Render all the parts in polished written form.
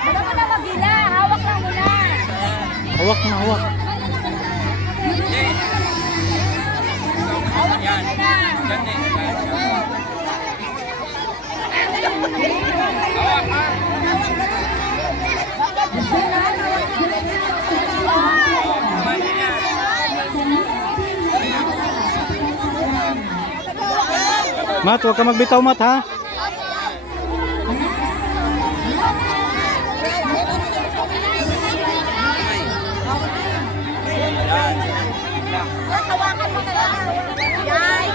Wala mo na magila. Hawak lang muna. Hawak na, hawak. Hawak lang muna. Mat, huwag ka magbitaw, Mat, ha? Hawakan mo na lang. Yan.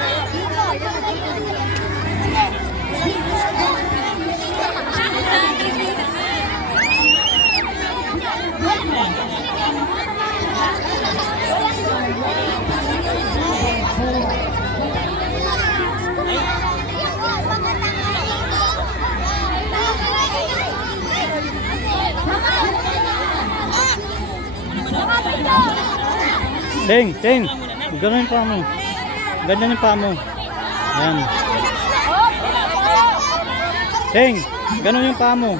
Ting, ting. Ganun yung paa mo. Ganyan yung paa mo. Yan. Ting, ganun yung paa mo.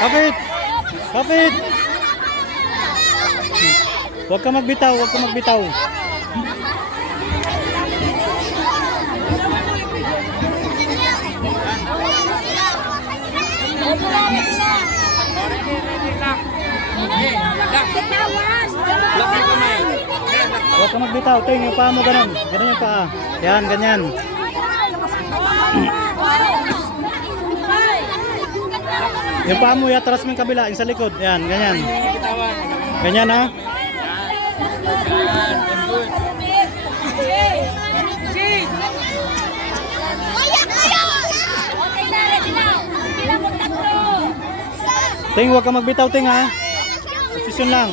Kapit! Kapit! Huwag ka magbitaw, huwag ka magbitaw. Huwag ka magbitaw, ting, yung paa mo ganun. Ganun yung paa. Yan, ganyan. Yung paa mo, iatras mo yung kabila, yung sa likod. Yan, ganyan. Ganyan, ha? Ting, huwag ka magbitaw, ting, ha? Posisyon lang.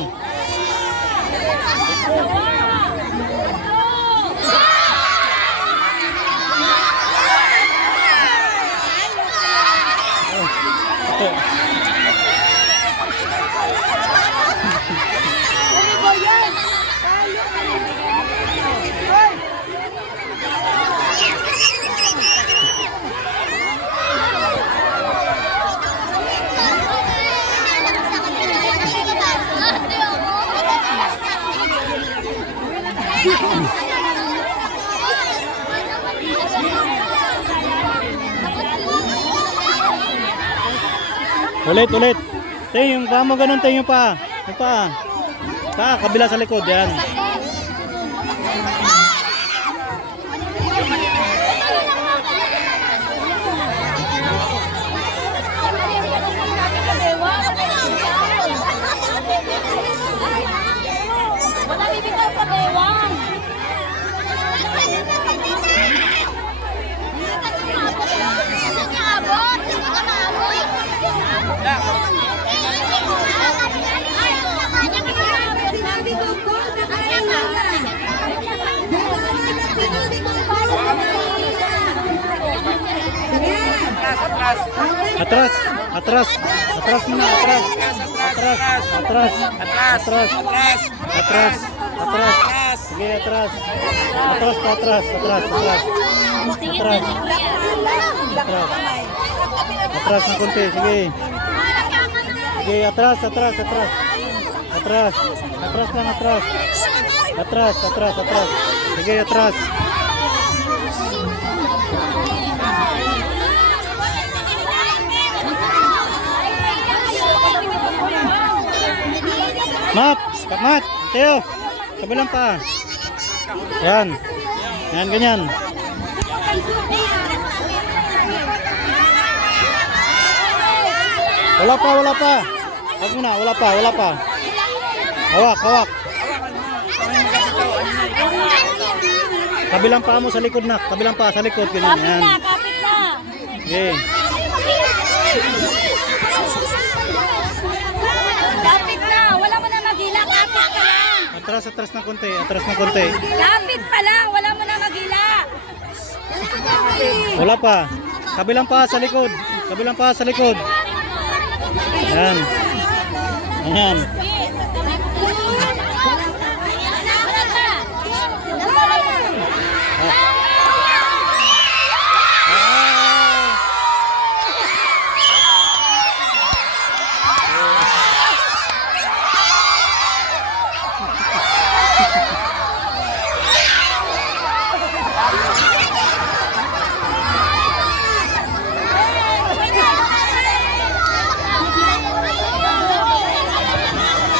Ulit, ulit. Ting, yung paa mo ganun, ting, yung paa. Yung paa. Paa, kabila sa likod, yan. Wala bibitaw sa bewang. Atras, atras, atras muna, atras, atras, atras, atras, atras, atras, sige, atras, atras, atras, atras, atras, atras, atras, atras ng konti, sige, sige, atras, atras, atras, atras, atras lang, atras, atras, atras, atras, sige, atras. Mat, mat, Teo, kabilang pa. Yan, yan, ganyan. Wala pa, wala pa. Huwag muna, wala pa, wala pa. Hawak, hawak. Kabilang pa mo sa likod na, kabilang pa sa likod, ganyan. Yan. Kapit na. Okay. Kapit na. Wala mo na magila. Kapit ka lang. Atras, atras na konti, atras na konti. Kapit pa lang. Wala mo na magila. Wala pa. Kabilang pa sa likod. Kabilang pa sa likod. Yan. Ayan.